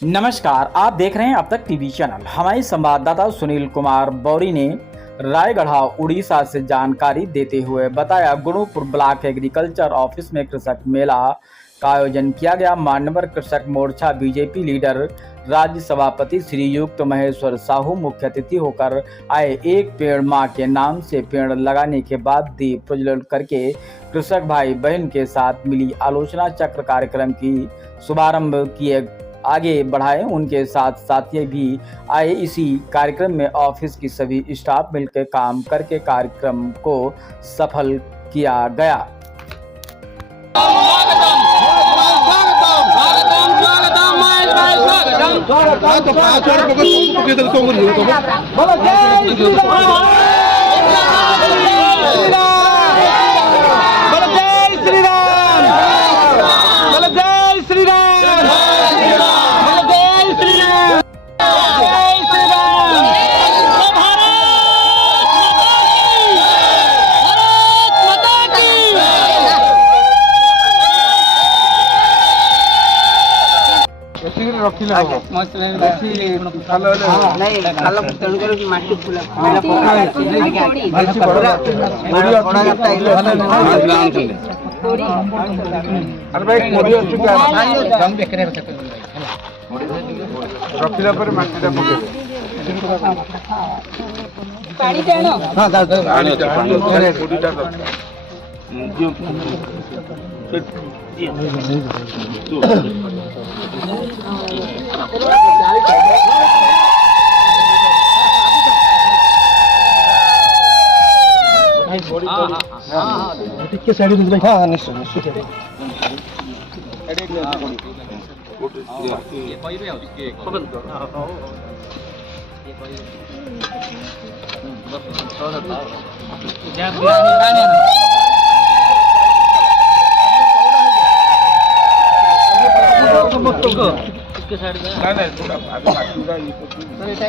नमस्कार, आप देख रहे हैं अब तक टीवी चैनल। हमारे संवाददाता सुनील कुमार बौरी ने रायगढ़ उड़ीसा से जानकारी देते हुए बताया, गुणुपुर ब्लॉक एग्रीकल्चर ऑफिस में कृषक मेला का आयोजन किया गया। मान्यवर कृषक मोर्चा बीजेपी लीडर राज्य सभापति श्रीयुक्त महेश्वर साहू मुख्य अतिथि होकर आए। एक पेड़ मां के नाम से पेड़ लगाने के बाद दीप प्रज्वलन करके कृषक भाई बहन के साथ मिली आलोचना चक्र कार्यक्रम की शुभारंभ किए आगे बढ़ाए। उनके साथ साथी भी आए। इसी कार्यक्रम में ऑफिस की सभी स्टाफ मिलकर काम करके कार्यक्रम को सफल किया गया।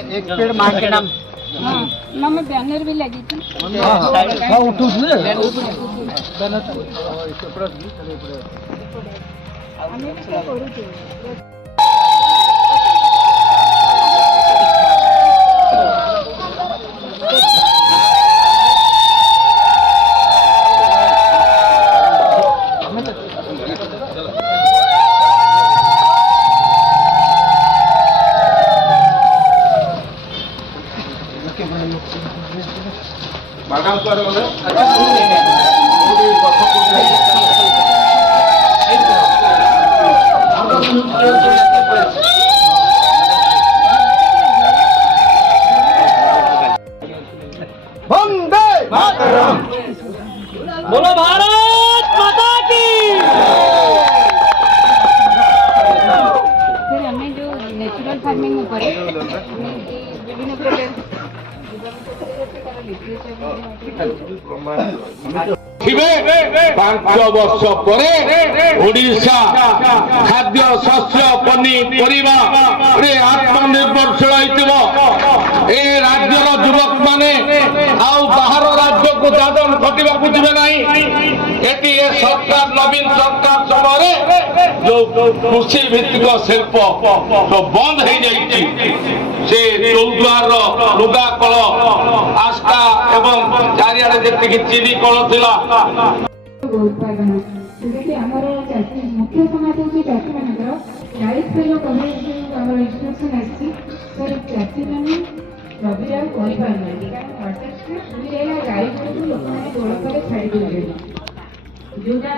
एक पेड़ मां के नाम ना में बैनर भी लगी थी। बोलो भारत माता की। फिर हमें जो नेचुरल फार्मिंग ऊपर विभिन्न प्रकार पांच वर्ष पर ओडिशा खाद्य शस्य पनीपरिया आत्मनिर्भरशील ए राज्यर युवक माने आउ बाहर राज्य को दादन खटिबा को जिबे नहीं। एटी ए सरकार नवीन सरकार समय जो कृषि भित्तिक शिल्प तो बंद हो जाइए से चौद्वार लुगा कल आस्था एवं चारिआडे जी चीनी कल थिला मुख्य समाज हूँ चाषी मानकर 40 किलो कवरेज इंस्ट्रक्शन आसी चाषी मैंने रबी आउ कर गाई को लोक मैंने गोड़ पर छाड़ी जोटा